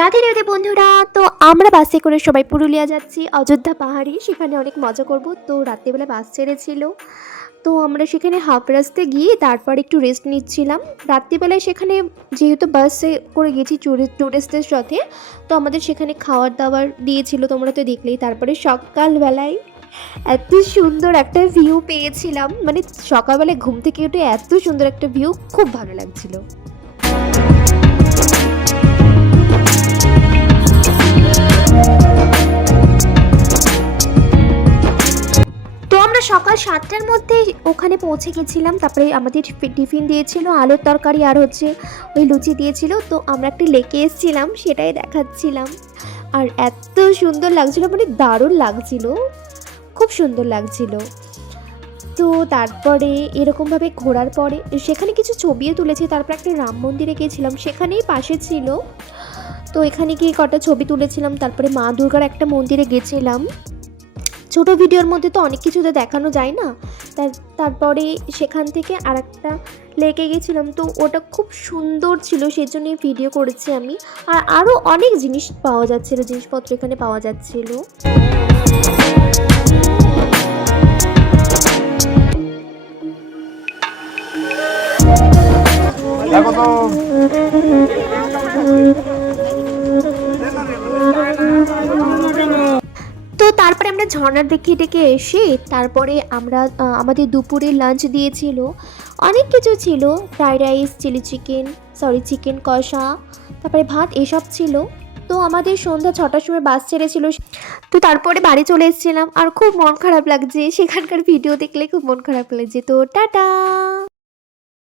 রাধে রাধে বন্ধুরা। তো আমরা বাসে করে সবাই পুরুলিয়া যাচ্ছি অযোধ্যা পাহাড়ি, সেখানে অনেক মজা করব। তো রাত্রিবেলা বাস ছেড়েছিল, তো আমরা সেখানে হাফ রাস্তায় গিয়ে তারপর একটু রেস্ট নিচ্ছিলাম। রাত্রিবেলায় সেখানে যেহেতু বাসে করে গেছি টুরিস্টদের সাথে, তো আমাদের সেখানে খাওয়ার দাওয়ার দিয়েছিল, তোমরা তো দেখলেই। তারপরে সকালবেলায় এত সুন্দর একটা ভিউ পেয়েছিলাম, মানে সকালবেলায় ঘুম থেকে উঠে এত সুন্দর একটা ভিউ, খুব ভালো লাগছিল। তো আমরা সকাল 7টার মধ্যে ওখানে পৌঁছে গেছিলাম। তারপরে আমাদের টিফিন দিয়েছিল, আলুর তরকারি আর হচ্ছে ওই লুচি দিয়েছিল। তো আমরা একটা লেকে এসেছিলাম, সেটাই দেখাচ্ছিলাম। আর এত সুন্দর লাগছিল, মানে দারুণ লাগছিল, খুব সুন্দর লাগছিল। তো তারপরে এরকমভাবে ঘোরার পরে সেখানে কিছু ছবিও তুলেছি। তারপর একটা রাম মন্দিরে গিয়েছিলাম, সেখানেই পাশে ছিল। তো এখানে গিয়ে কটা ছবি তুলেছিলাম। তারপরে মা দুর্গার একটা মন্দিরে গেছিলাম। ছোটো ভিডিওর মধ্যে তো অনেক কিছুতে দেখানো যায় না। তারপরে সেখান থেকে আরেকটা লেকে গেছিলাম, তো ওটা খুব সুন্দর ছিল, সেই জন্যই ভিডিও করেছি আমি। আর আরও অনেক জিনিস পাওয়া যাচ্ছিলো, জিনিসপত্র এখানে পাওয়া যাচ্ছিলো। তো তারপরে আমরা ঝর্ণার দেখে ডেকে এসে তারপরে আমরা আমাদের দুপুরে লাঞ্চ দিয়েছিল, অনেক কিছু ছিল। ফ্রাইড রাইস, চিকেন কষা, তারপরে ভাত, এসব ছিল। তো আমাদের সন্ধ্যা 6টার সময় বাস ছেড়েছিল। তো তারপরে বাড়ি চলে এসেছিলাম, আর খুব মন খারাপ লাগছে, সেখানকার ভিডিও দেখলে খুব মন খারাপ লাগছে। তো টাটা।